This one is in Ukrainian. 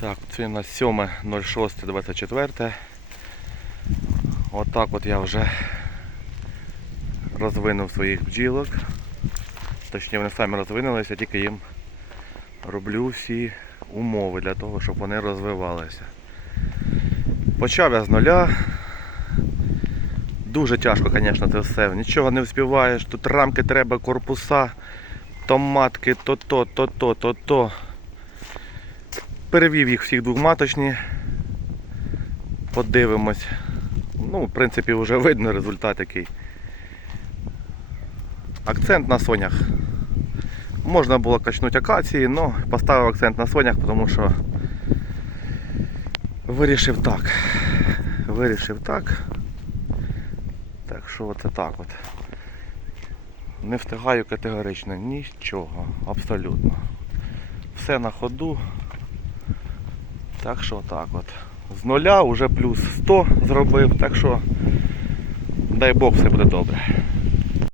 Так, це у нас 7.06.24. Отак от я вже розвинув своїх бджілок. Точніше вони самі розвинулися, тільки їм роблю всі умови для того, щоб вони розвивалися. Почав я з нуля. Дуже тяжко, звісно, це все. Нічого не вспіваєш. Тут рамки треба, корпуса, то матки, то то, то то, то то. Перевів їх всіх двохматочні. Подивимось. Ну, в принципі, вже видно результат який. Акцент на сонях. Можна було качнути акації, але поставив акцент на сонях, тому що вирішив так. Вирішив так. Так що оце так от. Не встигаю категорично нічого, абсолютно. Все на ходу. Так що так от. З нуля вже плюс 100 зробив, так що дай Бог все буде добре.